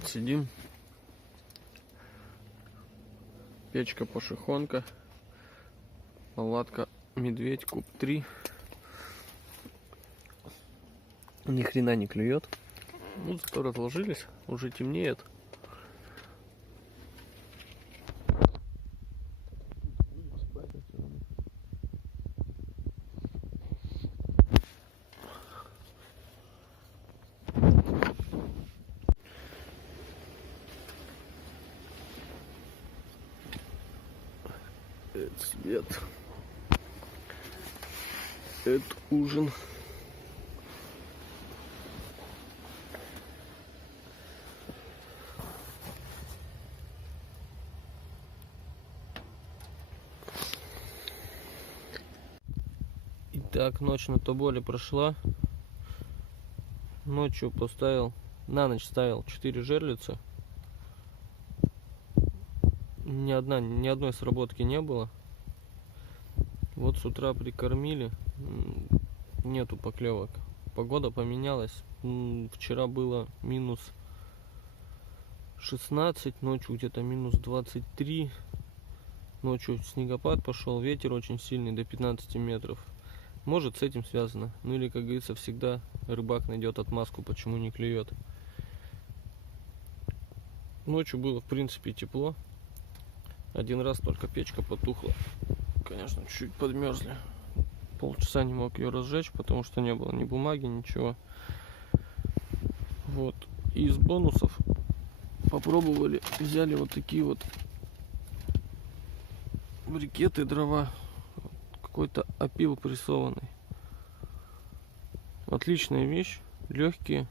Вот сидим. Печка пошехонка. Палатка медведь, куб 3. Ни хрена не клюет. Ну, зато разложились. Уже темнеет. Это свет. Это ужин. Итак, ночь на Тоболе прошла. Ночью поставил, на ночь ставил 4 жерлицы. Ни одной сработки не было. Вот с утра прикормили. Нету поклевок. Погода поменялась. Вчера было минус 16, ночью где-то минус 23. Ночью снегопад пошел, ветер очень сильный, до 15 метров. Может, с этим связано. Ну или, как говорится, всегда рыбак найдет отмазку, почему не клюет. Ночью было, в принципе, тепло. Один раз только печка потухла. Конечно, чуть подмерзли. Полчаса не мог ее разжечь, потому что не было ни бумаги, ничего. Вот. И из бонусов попробовали, взяли вот такие вот брикеты, дрова. Какой-то опил прессованный. Отличная вещь. Легкие.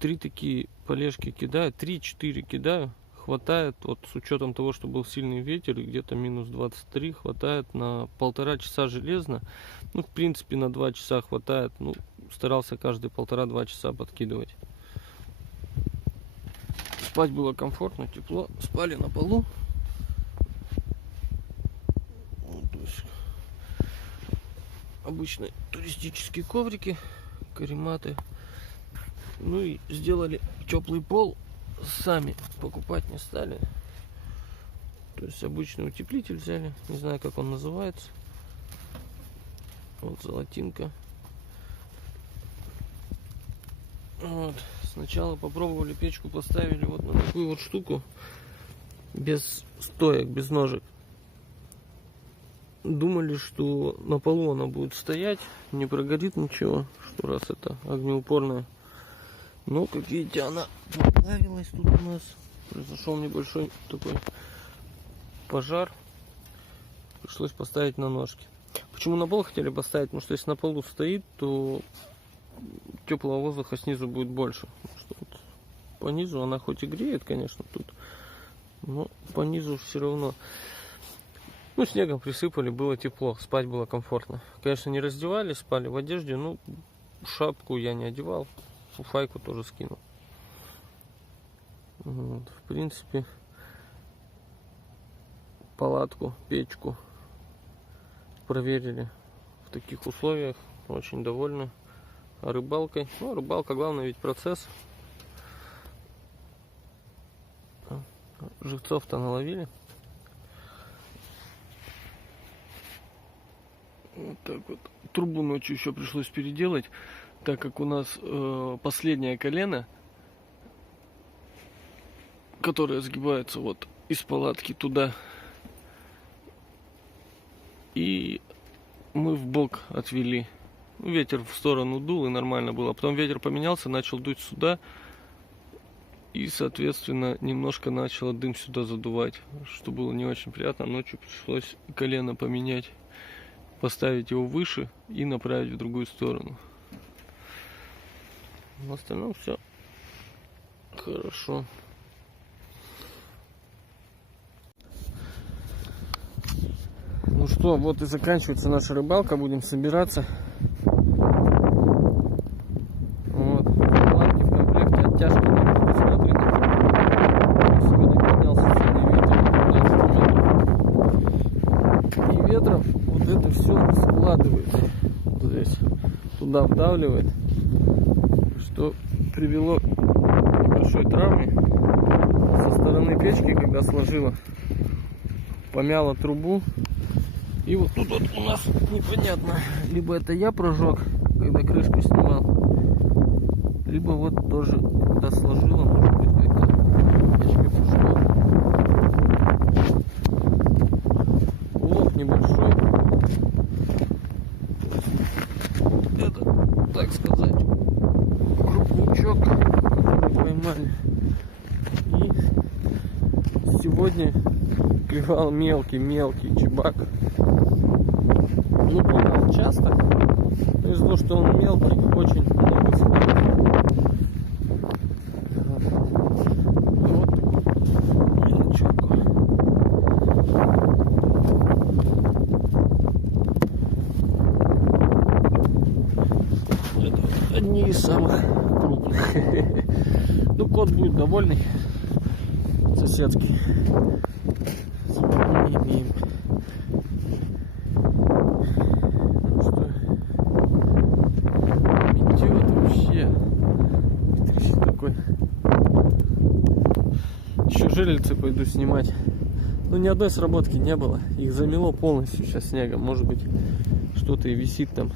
3 такие полежки кидаю. 3-4 кидаю. Хватает, вот с учетом того, что был сильный ветер, где-то минус 23, хватает на 1,5 часа железно. Ну, в принципе, на 2 часа хватает. Ну, старался каждые 1,5-2 часа подкидывать. Спать было комфортно, тепло. Спали на полу. Вот, то есть обычные туристические коврики, карематы. Ну и сделали теплый пол. Сами покупать не стали. То есть обычный утеплитель взяли. Не знаю, как он называется. Вот золотинка. Вот. Сначала попробовали печку, поставили вот на такую вот штуку. Без стоек, без ножек. Думали, что на полу она будет стоять. Не прогорит ничего. Что раз это огнеупорная. Но, как видите, она поплавилась тут у нас. Произошел небольшой такой пожар. Пришлось поставить на ножки. Почему на пол хотели поставить? Потому что если на полу стоит, то теплого воздуха снизу будет больше. Что вот по низу она хоть и греет, конечно, тут, но по низу все равно. Ну, снегом присыпали, было тепло, спать было комфортно. Конечно, не раздевались, спали в одежде. Ну, шапку я не одевал. Фуфайку тоже скинул. Вот, в принципе, палатку, печку проверили в таких условиях. Очень довольны. А рыбалкой? Ну, рыбалка, главное ведь процесс. Живцов-то наловили. Вот так вот. Трубу ночью еще пришлось переделать, так как у нас последнее колено, которое сгибается вот из палатки туда, и мы в бок отвели. Ветер в сторону дул, и нормально было. Потом ветер поменялся, начал дуть сюда, и, соответственно, немножко начало дым сюда задувать, что было не очень приятно. Ночью пришлось колено поменять, поставить его выше и направить в другую сторону. В остальном все хорошо. Ну что, вот и заканчивается наша рыбалка. Будем собираться. Вот. Палатки в комплекте, оттяжки не предусмотрены. Сегодня поднялся сильный ветер, 20 метров. И ветром вот это все складывается. Вот здесь туда вдавливает, что привело к небольшой травме. Со стороны печки, когда сложила, помяла трубу. И вот тут вот у нас непонятно, либо это я прожег, когда крышку снимал, либо вот тоже, когда сложила, может быть, как-то печка пошла. Улов небольшой. Это, так сказать, крупничок, который поймали. И сегодня клевал мелкий чебак. Ну, клевал часто, но из-за того, что он мелкий, очень много съедает. Вот такой мелочок. Это одни из самых крупных. Ну, кот будет довольный. Соседский. Не имеем. Ну что, метет вообще. Трещит такой. Еще жерлицы пойду снимать. Ну, ни одной сработки не было. Их замело полностью сейчас снегом. Может быть, что-то и висит там.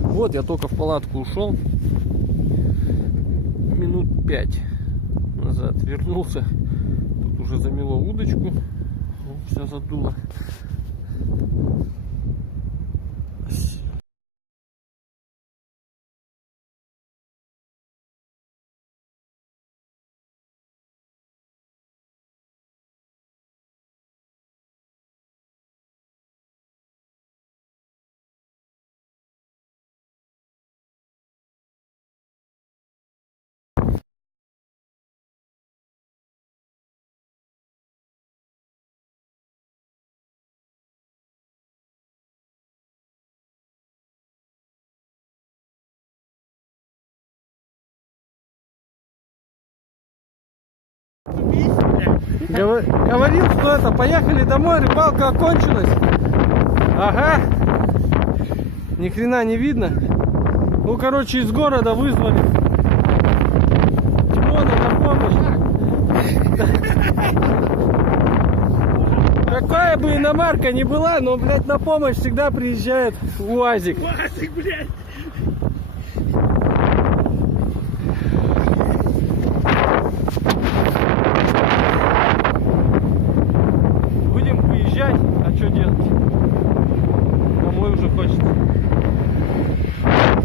Вот, я только в палатку ушел. Минут 5 назад вернулся. Тут уже замело удочку. Все задуло. Говорил, что это, поехали домой, рыбалка окончилась. Ага. Ни хрена не видно. Ну, короче, из города вызвали Тимона на помощь. Какая бы иномарка ни была, но, блядь, на помощь всегда приезжает УАЗик. УАЗик, блядь. А что делать? Домой уже хочется.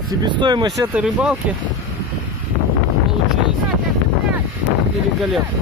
Себестоимость этой рыбалки получилась великолепно.